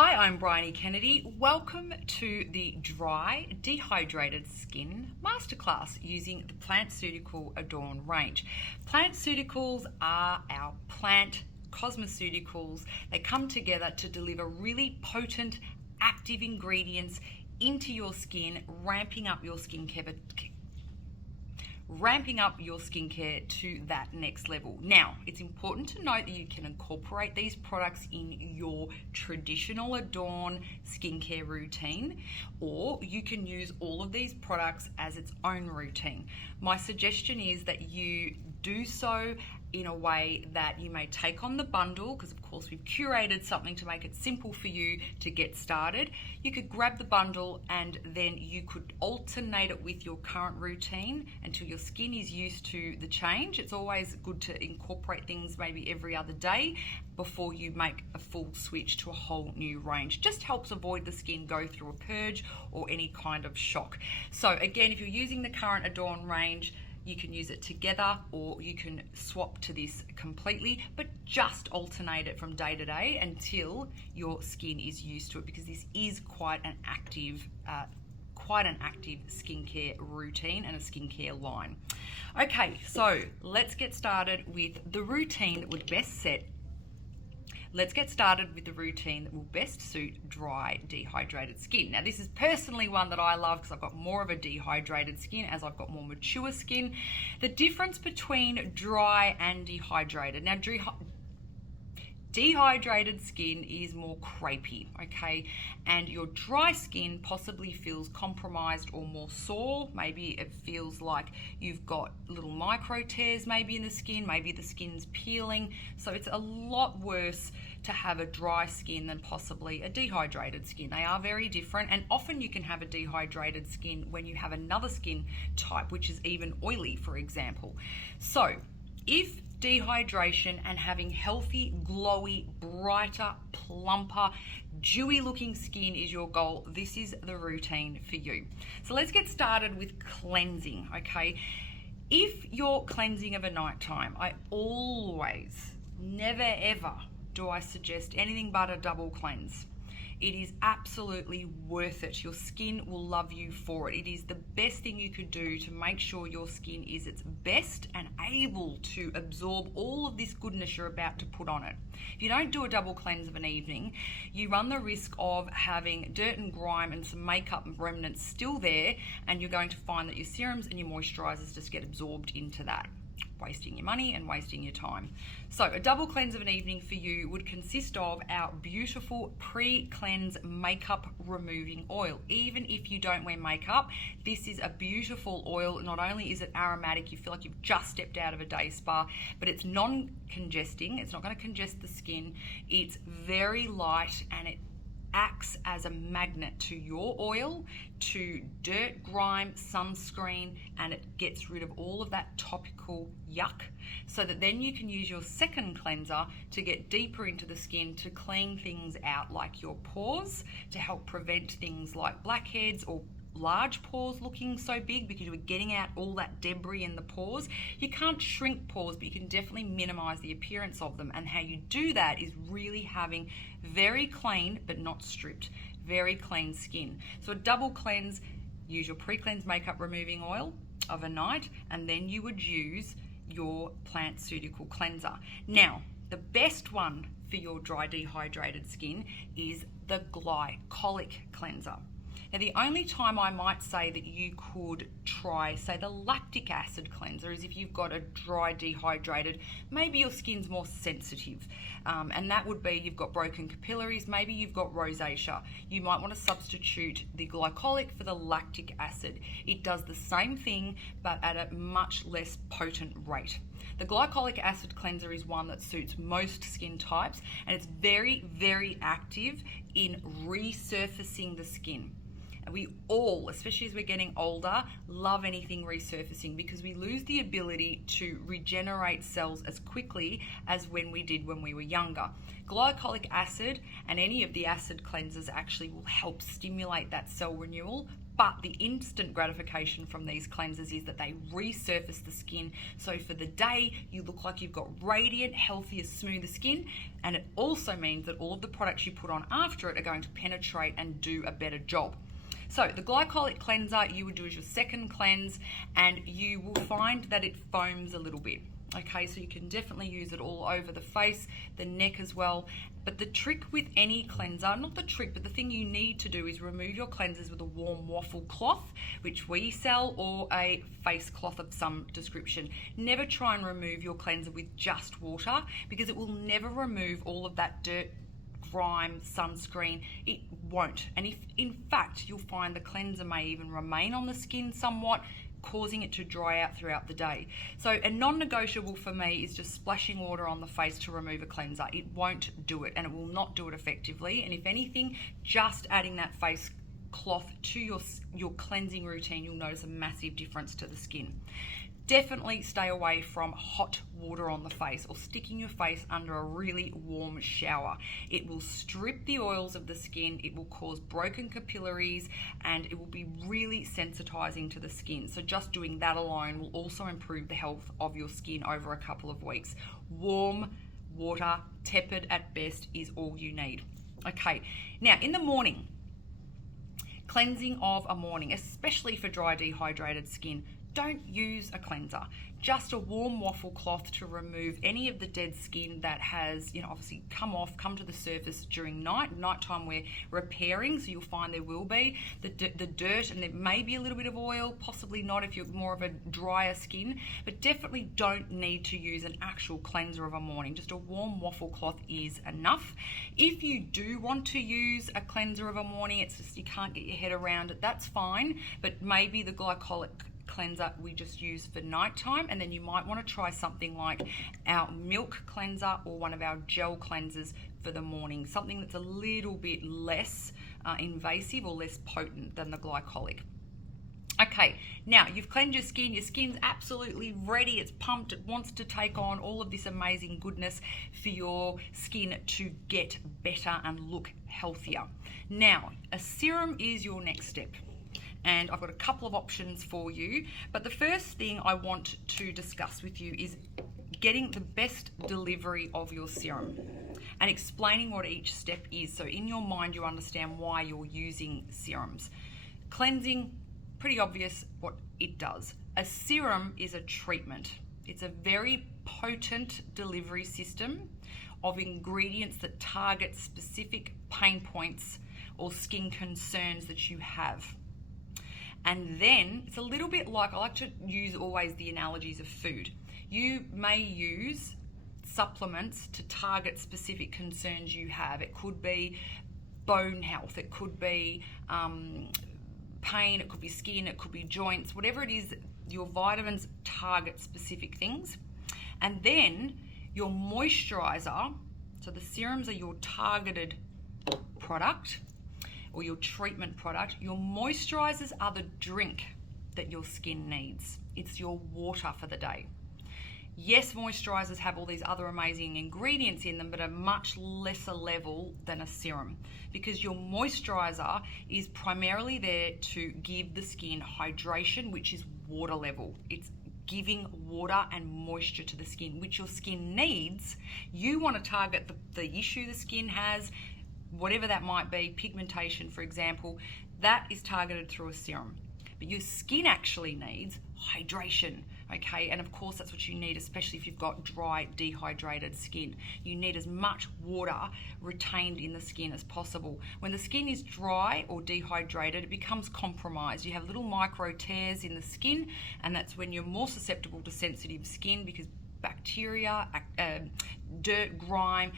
Hi, I'm Bryony Kennedy. Welcome to the Dry Dehydrated Skin Masterclass using the Plantceutical Adorn range. Plantceuticals are our plant cosmeceuticals. They come together to deliver really potent, active ingredients into your skin, ramping up your skincare to that next level. Now, it's important to note that you can incorporate these products in your traditional Adorn skincare routine, or you can use all of these products as its own routine. My suggestion is that you do so in a way that you may take on the bundle, because of course we've curated something to make it simple for you to get started. You could grab the bundle and then you could alternate it with your current routine until your skin is used to the change. It's always good to incorporate things maybe every other day before you make a full switch to a whole new range. Just helps avoid the skin go through a purge or any kind of shock. So again, if you're using the current Adorn range, you can use it together or you can swap to this completely, but just alternate it from day to day until your skin is used to it, because this is quite an active skincare routine and a skincare line. Okay, so let's get started with the routine that would best suit dry, dehydrated skin. Now, this is personally one that I love because I've got more of a dehydrated skin as I've got more mature skin. The difference between dry and dehydrated. Now, dehydrated skin is more crepey, okay? And your dry skin possibly feels compromised or more sore. Maybe it feels like you've got little micro tears maybe in the skin, maybe the skin's peeling. So it's a lot worse to have a dry skin than possibly a dehydrated skin. They are very different, and often you can have a dehydrated skin when you have another skin type, which is even oily, for example. So if dehydration and having healthy, glowy, brighter, plumper, dewy looking skin is your goal, this is the routine for you. So let's get started with cleansing, okay? If you're cleansing of a nighttime, I always, never ever do I suggest anything but a double cleanse. It is absolutely worth it. Your skin will love you for it. It is the best thing you could do to make sure your skin is its best and able to absorb all of this goodness you're about to put on it. If you don't do a double cleanse of an evening, you run the risk of having dirt and grime and some makeup remnants still there, and you're going to find that your serums and your moisturizers just get absorbed into that, wasting your money and wasting your time. So a double cleanse of an evening for you would consist of our beautiful pre-cleanse makeup removing oil. Even if you don't wear makeup, this is a beautiful oil. Not only is it aromatic, you feel like you've just stepped out of a day spa, but it's non-congesting. It's not going to congest the skin. It's very light and it acts as a magnet to your oil, to dirt, grime, sunscreen, and it gets rid of all of that topical yuck, so that then you can use your second cleanser to get deeper into the skin to clean things out, like your pores, to help prevent things like blackheads or large pores looking so big, because you were getting out all that debris in the pores. You can't shrink pores, but you can definitely minimize the appearance of them. And how you do that is really having very clean, but not stripped, very clean skin. So a double cleanse, use your pre-cleanse makeup removing oil of a night, and then you would use your Plantceutical cleanser. Now, the best one for your dry dehydrated skin is the glycolic cleanser. Now, the only time I might say that you could try, say, the lactic acid cleanser is if you've got a dry dehydrated, maybe your skin's more sensitive, and that would be you've got broken capillaries, maybe you've got rosacea. You might want to substitute the glycolic for the lactic acid. It does the same thing, but at a much less potent rate. The glycolic acid cleanser is one that suits most skin types, and it's very, very active in resurfacing the skin. We all, especially as we're getting older, love anything resurfacing, because we lose the ability to regenerate cells as quickly as when we did when we were younger. Glycolic acid and any of the acid cleansers actually will help stimulate that cell renewal But the instant gratification from these cleansers is that they resurface the skin. So for the day, you look like you've got radiant, healthier, smoother skin. And it also means that all of the products you put on after it are going to penetrate and do a better job. So the glycolic cleanser you would do as your second cleanse, and you will find that it foams a little bit. Okay, so you can definitely use it all over the face, the neck as well. But the trick with any cleanser, not the trick, but the thing you need to do is remove your cleansers with a warm waffle cloth, which we sell, or a face cloth of some description. Never try and remove your cleanser with just water, because it will never remove all of that dirt, grime, sunscreen. It won't. And if in fact you'll find the cleanser may even remain on the skin somewhat, causing it to dry out throughout the day. So a non-negotiable for me is just splashing water on the face to remove a cleanser. It won't do it, and it will not do it effectively. And if anything, just adding that face cloth to your cleansing routine, you'll notice a massive difference to the skin. Definitely stay away from hot water on the face or sticking your face under a really warm shower. It will strip the oils of the skin, it will cause broken capillaries, and it will be really sensitizing to the skin. So just doing that alone will also improve the health of your skin over a couple of weeks. Warm water, tepid at best, is all you need. Okay, now in the morning, cleansing of a morning, especially for dry, dehydrated skin, don't use a cleanser. Just a warm waffle cloth to remove any of the dead skin that has, obviously come to the surface during nighttime. We're repairing, so you'll find there will be the dirt, and there may be a little bit of oil, possibly not if you're more of a drier skin, but definitely don't need to use an actual cleanser of a morning. Just a warm waffle cloth is enough. If you do want to use a cleanser of a morning, it's just you can't get your head around it, that's fine, but maybe the glycolic cleanser we just use for nighttime, and then you might want to try something like our milk cleanser or one of our gel cleansers for the morning, something that's a little bit less invasive or less potent than the glycolic. Okay, now you've cleansed your skin's absolutely ready, it's pumped, it wants to take on all of this amazing goodness for your skin to get better and look healthier. Now, a serum is your next step. And I've got a couple of options for you. But the first thing I want to discuss with you is getting the best delivery of your serum and explaining what each step is. So in your mind, you understand why you're using serums. Cleansing, pretty obvious what it does. A serum is a treatment. It's a very potent delivery system of ingredients that target specific pain points or skin concerns that you have. And then it's a little bit like, I like to use always the analogies of food. You may use supplements to target specific concerns you have. It could be bone health, it could be pain, it could be skin, it could be joints, whatever it is, your vitamins target specific things. And then your moisturizer, so the serums are your targeted product, or your treatment product. Your moisturizers are the drink that your skin needs. It's your water for the day. Yes, moisturizers have all these other amazing ingredients in them, but a much lesser level than a serum, because your moisturizer is primarily there to give the skin hydration, which is water level. It's giving water and moisture to the skin, which your skin needs. You want to target the issue the skin has, whatever that might be, pigmentation, for example, that is targeted through a serum. But your skin actually needs hydration, okay? And of course, that's what you need, especially if you've got dry, dehydrated skin. You need as much water retained in the skin as possible. When the skin is dry or dehydrated, it becomes compromised. You have little micro tears in the skin, and that's when you're more susceptible to sensitive skin, because bacteria, dirt, grime,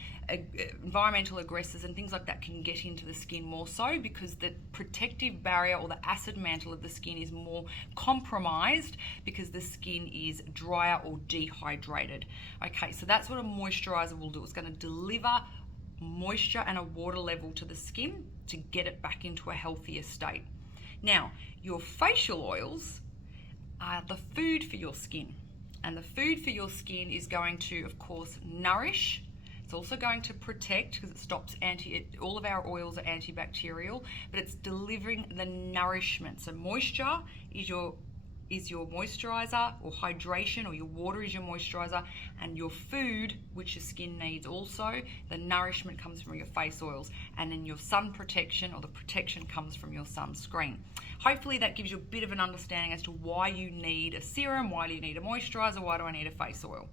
environmental aggressors and things like that can get into the skin more so, because the protective barrier or the acid mantle of the skin is more compromised because the skin is drier or dehydrated. Okay, so that's what a moisturizer will do. It's going to deliver moisture and a water level to the skin to get it back into a healthier state. Now, your facial oils are the food for your skin. And the food for your skin is going to, of course, nourish. It's also going to protect because it stops all of our oils are antibacterial, but it's delivering the nourishment. So moisture is your moisturizer, or hydration, or your water is your moisturizer, and your food, which your skin needs also, the nourishment comes from your face oils, and then your sun protection, or the protection, comes from your sunscreen. Hopefully that gives you a bit of an understanding as to why you need a serum, why do you need a moisturizer, why do I need a face oil.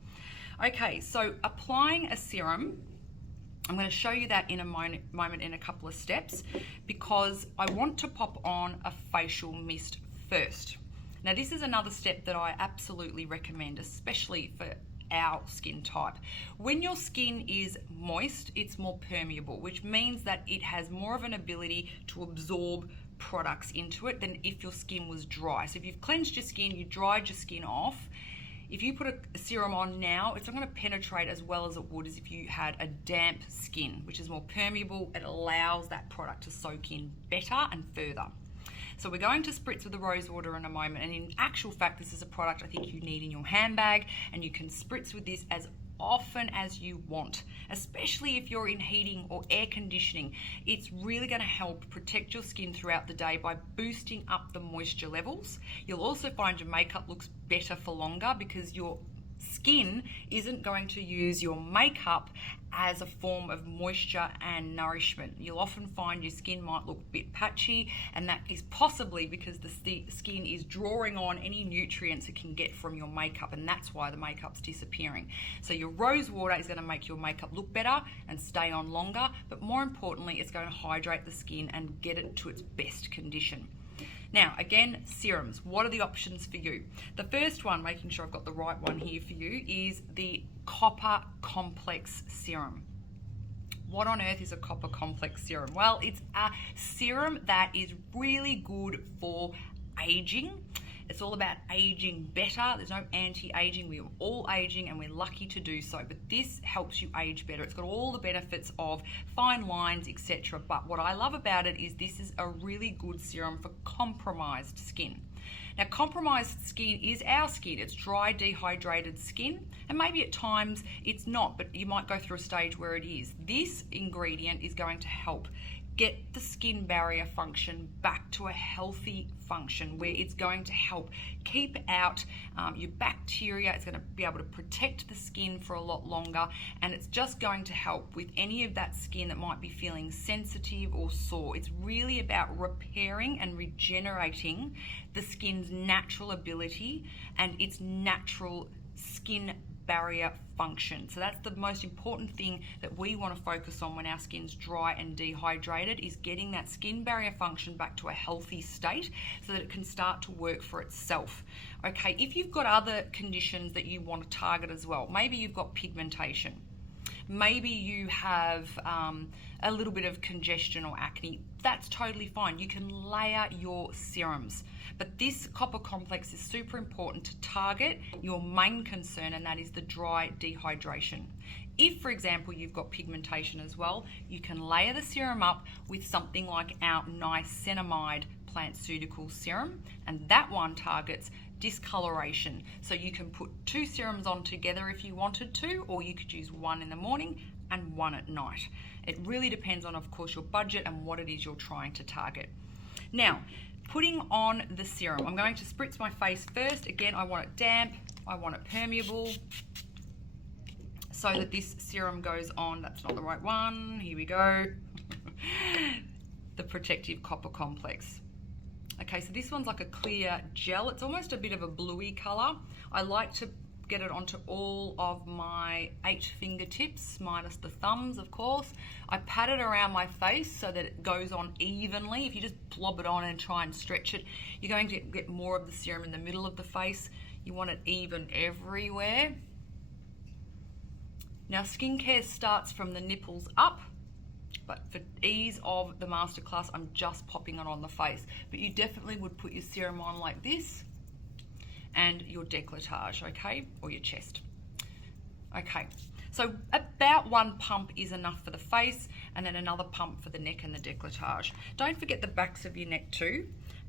Okay, so applying a serum, I'm going to show you that in a moment in a couple of steps, because I want to pop on a facial mist first. Now this is another step that I absolutely recommend, especially for our skin type. When your skin is moist, it's more permeable, which means that it has more of an ability to absorb products into it than if your skin was dry. So if you've cleansed your skin, you dried your skin off, if you put a serum on now, it's not going to penetrate as well as it would as if you had a damp skin, which is more permeable. It allows that product to soak in better and further. So we're going to spritz with the rose water in a moment, and in actual fact this is a product I think you need in your handbag, and you can spritz with this as often as you want, especially if you're in heating or air conditioning. It's really going to help protect your skin throughout the day by boosting up the moisture levels. You'll also find your makeup looks better for longer because your skin isn't going to use your makeup as a form of moisture and nourishment. You'll often find your skin might look a bit patchy, and that is possibly because the skin is drawing on any nutrients it can get from your makeup, and that's why the makeup's disappearing. So your rose water is going to make your makeup look better and stay on longer, but more importantly, it's going to hydrate the skin and get it to its best condition. Now, again, serums. What are the options for you? The first one, making sure I've got the right one here for you, is the copper complex serum. What on earth is a copper complex serum? Well, it's a serum that is really good for aging. It's all about aging better. There's no anti-aging. We are all aging and we're lucky to do so, but this helps you age better. It's got all the benefits of fine lines, etc. But what I love about it is this is a really good serum for compromised skin. Now, compromised skin is our skin. It's dry, dehydrated skin, and maybe at times it's not, but you might go through a stage where it is. This ingredient is going to help get the skin barrier function back to a healthy function, where it's going to help keep out your bacteria. It's going to be able to protect the skin for a lot longer, and it's just going to help with any of that skin that might be feeling sensitive or sore. It's really about repairing and regenerating the skin's natural ability and its natural skin barrier function. So that's the most important thing that we want to focus on when our skin's dry and dehydrated, is getting that skin barrier function back to a healthy state so that it can start to work for itself. Okay, if you've got other conditions that you want to target as well, maybe you've got pigmentation, maybe you have a little bit of congestion or acne, that's totally fine. You can layer your serums. But this copper complex is super important to target your main concern, and that is the dry dehydration. If, for example, you've got pigmentation as well, you can layer the serum up with something like our niacinamide Plantceutical serum, and that one targets discoloration. So you can put two serums on together if you wanted to, or you could use one in the morning and one at night. It really depends on, of course, your budget and what it is you're trying to target. Now, putting on the serum, I'm going to spritz my face first. Again, I want it damp, I want it permeable, so that this serum goes on. That's not the right one. Here we go. The protective copper complex. Okay, so this one's like a clear gel. It's almost a bit of a bluey color. I like to get it onto all of my 8 fingertips, minus the thumbs, of course. I pat it around my face so that it goes on evenly. If you just blob it on and try and stretch it, you're going to get more of the serum in the middle of the face. You want it even everywhere. Now, skincare starts from the nipples up, but for ease of the masterclass, I'm just popping it on the face. But you definitely would put your serum on like this, and your décolletage, okay, or your chest. Okay, so about 1 pump is enough for the face, and then another pump for the neck and the décolletage. Don't forget the backs of your neck too.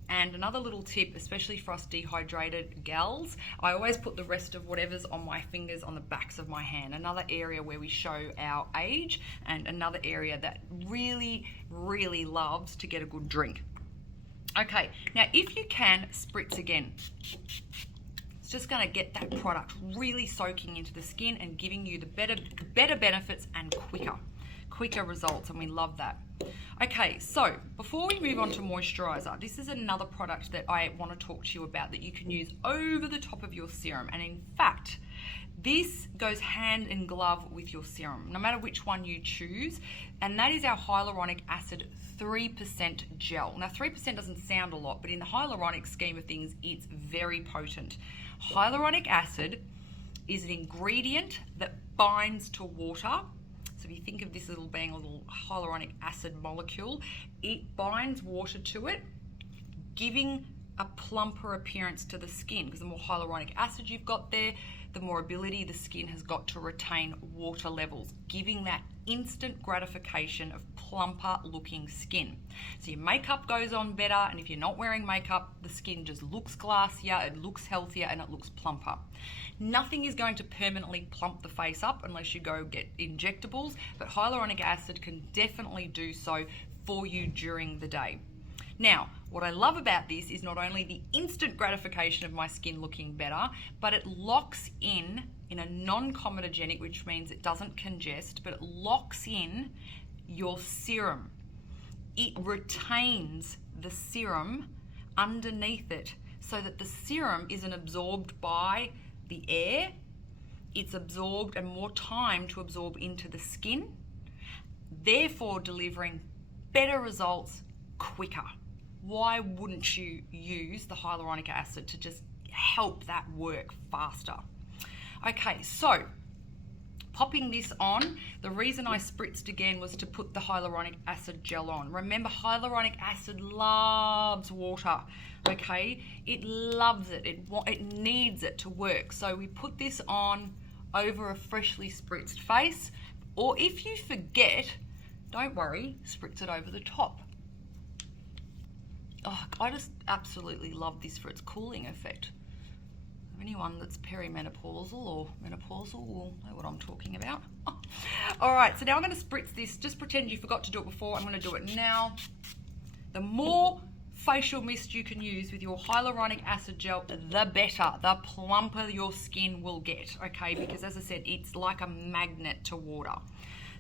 And another little tip, especially for us dehydrated gals, I always put the rest of whatever's on my fingers on the backs of my hand. Another area where we show our age, and another area that really, really loves to get a good drink. Okay, now if you can, spritz again. It's just going to get that product really soaking into the skin and giving you the better benefits and quicker results, and we love that. Okay, so before we move on to moisturizer, this is another product that I want to talk to you about that you can use over the top of your serum. And in fact, this goes hand in glove with your serum, no matter which one you choose, and that is our hyaluronic acid 3% gel. Now, 3% doesn't sound a lot, but in the hyaluronic scheme of things, it's very potent. Hyaluronic acid is an ingredient that binds to water. So if you think of this as being a little hyaluronic acid molecule, it binds water to it, giving a plumper appearance to the skin, because the more hyaluronic acid you've got there, the more ability the skin has got to retain water levels, giving that instant gratification of plumper looking skin. So your makeup goes on better, and if you're not wearing makeup, the skin just looks glassier, it looks healthier, and it looks plumper. Nothing is going to permanently plump the face up unless you go get injectables, but hyaluronic acid can definitely do so for you during the day. Now, what I love about this is not only the instant gratification of my skin looking better, but it locks in a non-comedogenic, which means it doesn't congest, but it locks in your serum. It retains the serum underneath it so that the serum isn't absorbed by the air. It's absorbed and more time to absorb into the skin, therefore delivering better results quicker. Why wouldn't you use the hyaluronic acid to just help that work faster? Okay, so popping this on, the reason I spritzed again was to put the hyaluronic acid gel on. Remember, hyaluronic acid loves water, okay? It loves it. It needs it to work. So we put this on over a freshly spritzed face, or if you forget, don't worry, spritz it over the top. Oh, I just absolutely love this for its cooling effect. Anyone that's perimenopausal or menopausal will know what I'm talking about. All right, so now I'm going to spritz this. Just pretend you forgot to do it before. I'm going to do it now. The more facial mist you can use with your hyaluronic acid gel, the better, the plumper your skin will get, okay? Because as I said, it's like a magnet to water.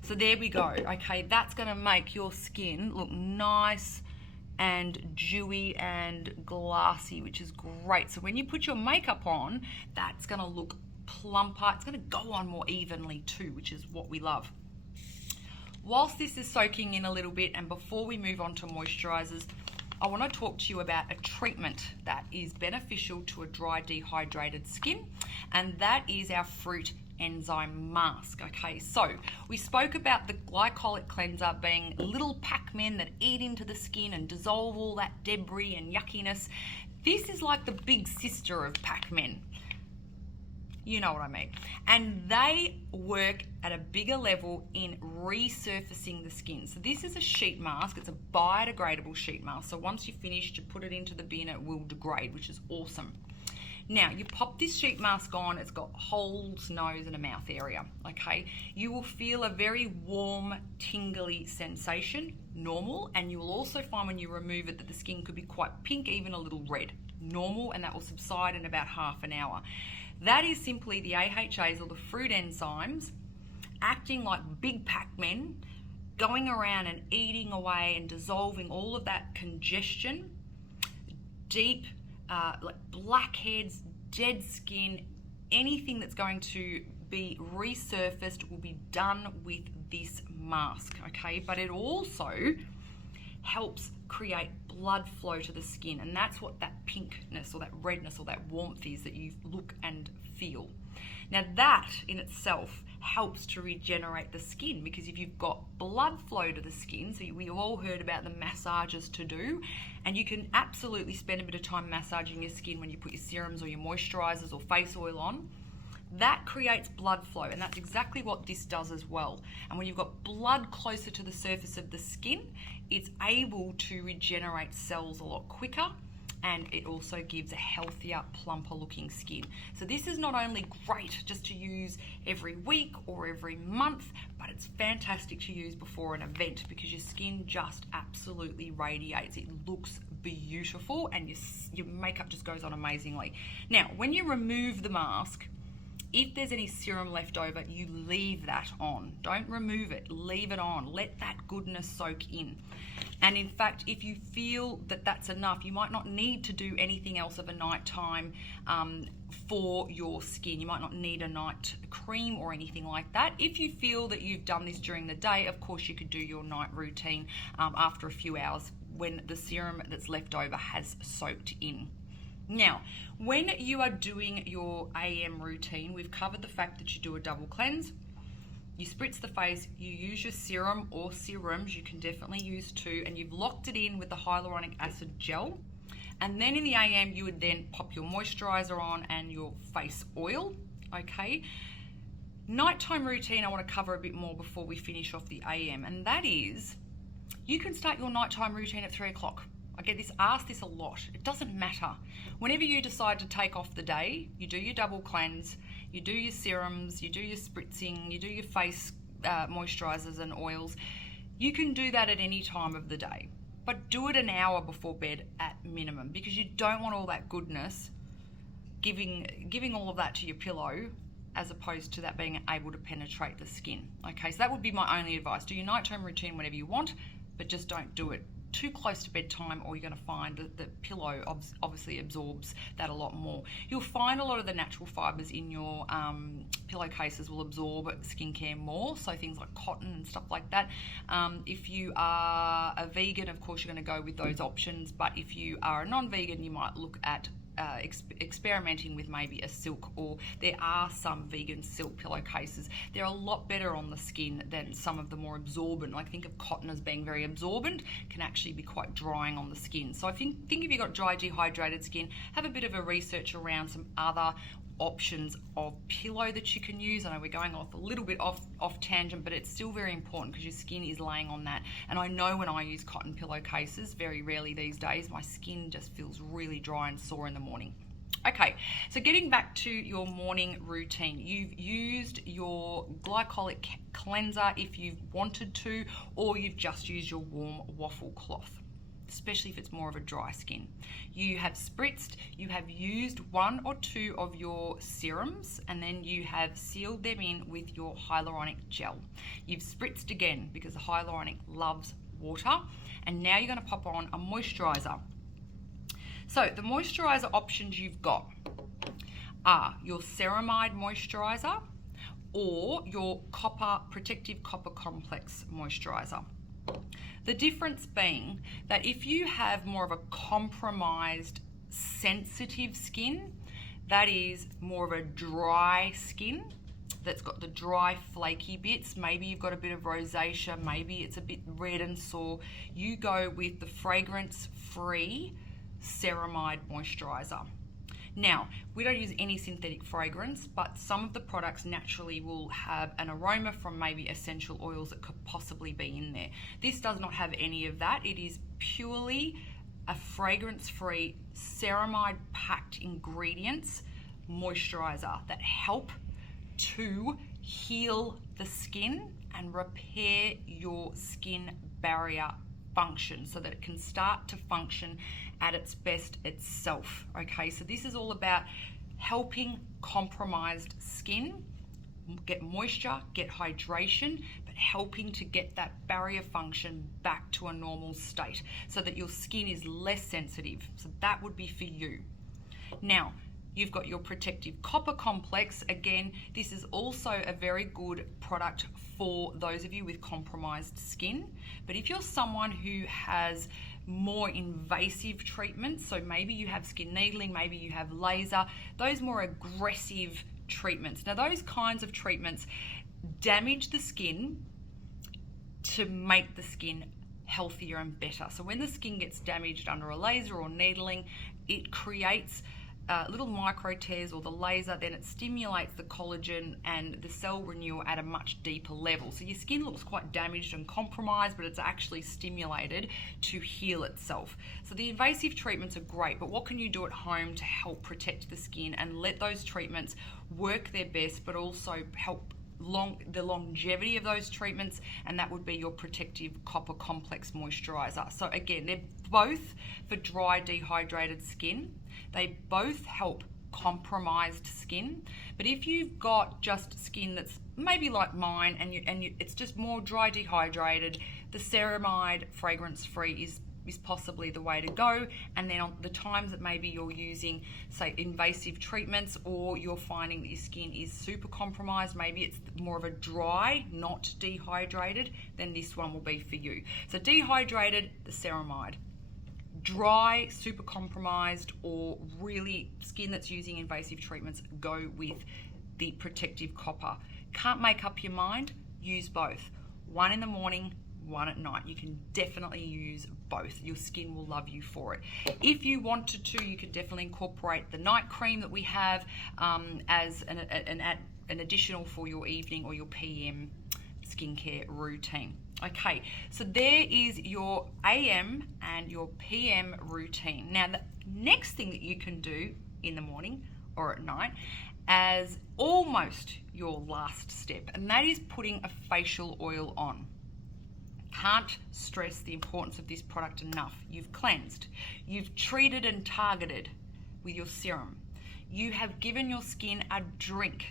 So there we go, okay? That's going to make your skin look nice and dewy and glassy, which is great. So when you put your makeup on, that's going to look plumper. It's going to go on more evenly too, which is what we love. Whilst this is soaking in a little bit, and before we move on to moisturizers, I want to talk to you about a treatment that is beneficial to a dry, dehydrated skin, and that is our fruit enzyme mask. Okay, so we spoke about the glycolic cleanser being little Pac-Men that eat into the skin and dissolve all that debris and yuckiness. This is like the big sister of Pac-Men. You know what I mean. And they work at a bigger level in resurfacing the skin. So this is a sheet mask. It's a biodegradable sheet mask. So once you've finished, you put it into the bin, it will degrade, which is awesome. Now, you pop this sheet mask on, it's got holes, nose and a mouth area, okay? You will feel a very warm, tingly sensation, normal, and you will also find when you remove it that the skin could be quite pink, even a little red, normal, and that will subside in about half an hour. That is simply the AHAs, or the fruit enzymes, acting like big Pac-Men, going around and eating away and dissolving all of that congestion, deep, like blackheads, dead skin, anything that's going to be resurfaced will be done with this mask, okay? But it also helps create blood flow to the skin, and that's what that pinkness or that redness or that warmth is that you look and feel. Now that in itself helps to regenerate the skin, because if you've got blood flow to the skin, so we've all heard about the massages to do, and you can absolutely spend a bit of time massaging your skin when you put your serums or your moisturizers or face oil on. That creates blood flow, and that's exactly what this does as well. And when you've got blood closer to the surface of the skin, it's able to regenerate cells a lot quicker, and it also gives a healthier, plumper looking skin. So this is not only great just to use every week or every month, but it's fantastic to use before an event because your skin just absolutely radiates. It looks beautiful and your makeup just goes on amazingly. Now, when you remove the mask, if there's any serum left over, you leave that on. Don't remove it, leave it on. Let that goodness soak in. And in fact, if you feel that that's enough, you might not need to do anything else of a nighttime for your skin. You might not need a night cream or anything like that. If you feel that you've done this during the day, of course you could do your night routine after a few hours when the serum that's left over has soaked in. Now, when you are doing your AM routine, we've covered the fact that you do a double cleanse. You spritz the face, you use your serum or serums, you can definitely use two, and you've locked it in with the hyaluronic acid gel. And then in the AM, you would then pop your moisturizer on and your face oil, okay? Nighttime routine, I want to cover a bit more before we finish off the AM, and that is, you can start your nighttime routine at 3 o'clock. I get asked this a lot. It doesn't matter. Whenever you decide to take off the day, you do your double cleanse, you do your serums, you do your spritzing, you do your face moisturizers and oils. You can do that at any time of the day, but do it an hour before bed at minimum because you don't want all that goodness giving all of that to your pillow as opposed to that being able to penetrate the skin. Okay, so that would be my only advice. Do your nighttime routine whenever you want, but just don't do it too close to bedtime or you're going to find that the pillow obviously absorbs that a lot more. You'll find a lot of the natural fibers in your pillowcases will absorb skincare more, so things like cotton and stuff like that. If you are a vegan, of course you're going to go with those options, but if you are a non-vegan, you might look at experimenting with maybe a silk, or there are some vegan silk pillowcases. They're a lot better on the skin than some of the more absorbent. Like think of cotton as being very absorbent, can actually be quite drying on the skin. So I think if you've got dry, dehydrated skin, have a bit of a research around some other options of pillow that you can use. I know we're going off a little bit off tangent, but it's still very important because your skin is laying on that. And I know when I use cotton pillowcases, very rarely these days, my skin just feels really dry and sore in the morning. Okay, so getting back to your morning routine, you've used your glycolic cleanser if you've wanted to, or you've just used your warm waffle cloth, especially if it's more of a dry skin. You have spritzed, you have used 1 or 2 of your serums, and then you have sealed them in with your hyaluronic gel. You've spritzed again because the hyaluronic loves water, and now you're going to pop on a moisturizer. So the moisturizer options you've got are your ceramide moisturizer or your protective copper complex moisturizer. The difference being that if you have more of a compromised sensitive skin, that is more of a dry skin that's got the dry flaky bits, maybe you've got a bit of rosacea, maybe it's a bit red and sore, you go with the fragrance-free ceramide moisturizer. Now, we don't use any synthetic fragrance, but some of the products naturally will have an aroma from maybe essential oils that could possibly be in there. This does not have any of that. It is purely a fragrance-free ceramide-packed ingredients moisturizer that help to heal the skin and repair your skin barrier function so that it can start to function at its best itself. Okay, so this is all about helping compromised skin get moisture, get hydration, but helping to get that barrier function back to a normal state so that your skin is less sensitive. So that would be for you. Now, you've got your protective copper complex. Again, this is also a very good product for those of you with compromised skin. But if you're someone who has more invasive treatments, so maybe you have skin needling, maybe you have laser, those more aggressive treatments. Now, those kinds of treatments damage the skin to make the skin healthier and better. So when the skin gets damaged under a laser or needling, it creates little micro tears or the laser, then it stimulates the collagen and the cell renewal at a much deeper level. So your skin looks quite damaged and compromised, but it's actually stimulated to heal itself. So the invasive treatments are great, but what can you do at home to help protect the skin and let those treatments work their best, but also help the longevity of those treatments? And that would be your Protective Copper Complex Moisturizer. So again, they're both for dry, dehydrated skin. They both help compromised skin. But if you've got just skin that's maybe like mine and it's just more dry, dehydrated, the ceramide fragrance-free is possibly the way to go. And then on the times that maybe you're using, say, invasive treatments, or you're finding that your skin is super compromised, maybe it's more of a dry, not dehydrated, then this one will be for you. So dehydrated, the ceramide. Dry, super compromised, or really skin that's using invasive treatments, go with the Protective Copper. Can't make up your mind? Use both. One in the morning, one at night. You can definitely use both. Your skin will love you for it. If you wanted to, you could definitely incorporate the night cream that we have as an additional for your evening or your PM skincare routine. Okay, so there is your AM and your PM routine. Now, the next thing that you can do in the morning or at night as almost your last step, and that is putting a facial oil on. Can't stress the importance of this product enough. You've cleansed, you've treated and targeted with your serum. You have given your skin a drink,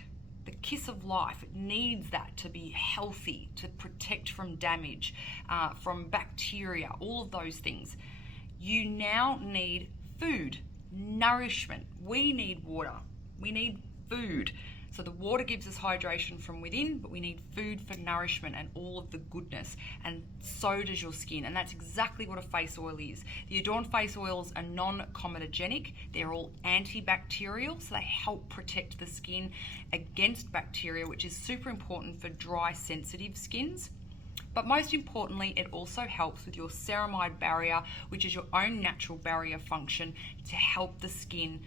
the kiss of life. It needs that to be healthy, to protect from damage, from bacteria, all of those things. You now need food, nourishment. We need water, we need food. So the water gives us hydration from within, but we need food for nourishment and all of the goodness, and so does your skin. And that's exactly what a face oil is. The Adorn face oils are non-comedogenic. They're all antibacterial, so they help protect the skin against bacteria, which is super important for dry, sensitive skins. But most importantly, it also helps with your ceramide barrier, which is your own natural barrier function to help the skin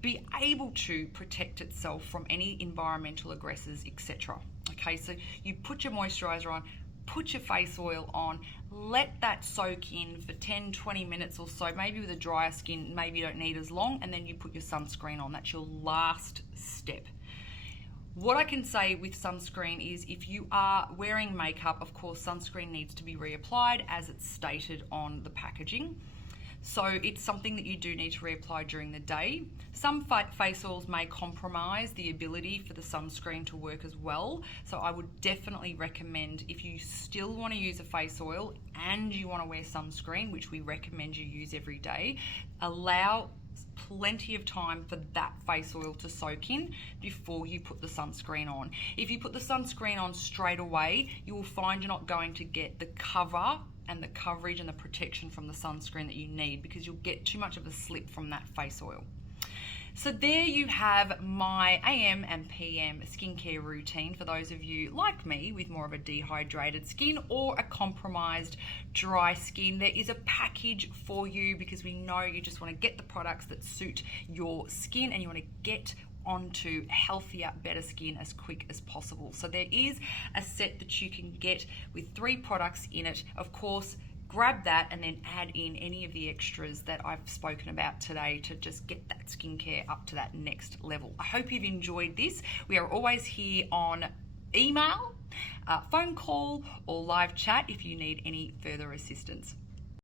be able to protect itself from any environmental aggressors, etc. Okay, so you put your moisturizer on, put your face oil on, let that soak in for 10-20 minutes or so. Maybe with a drier skin, maybe you don't need as long, and then you put your sunscreen on. That's your last step. What I can say with sunscreen is if you are wearing makeup, of course, sunscreen needs to be reapplied as it's stated on the packaging. So it's something that you do need to reapply during the day. Some face oils may compromise the ability for the sunscreen to work as well. So I would definitely recommend, if you still want to use a face oil and you want to wear sunscreen, which we recommend you use every day, allow plenty of time for that face oil to soak in before you put the sunscreen on. If you put the sunscreen on straight away, you will find you're not going to get the cover and the coverage and the protection from the sunscreen that you need, because you'll get too much of a slip from that face oil. So there you have my AM and PM skincare routine for those of you like me with more of a dehydrated skin or a compromised dry skin. There is a package for you because we know you just want to get the products that suit your skin and you want to get onto healthier, better skin as quick as possible. So there is a set that you can get with 3 products in it. Of course, grab that and then add in any of the extras that I've spoken about today to just get that skincare up to that next level. I hope you've enjoyed this. We are always here on email, phone call, or live chat if you need any further assistance.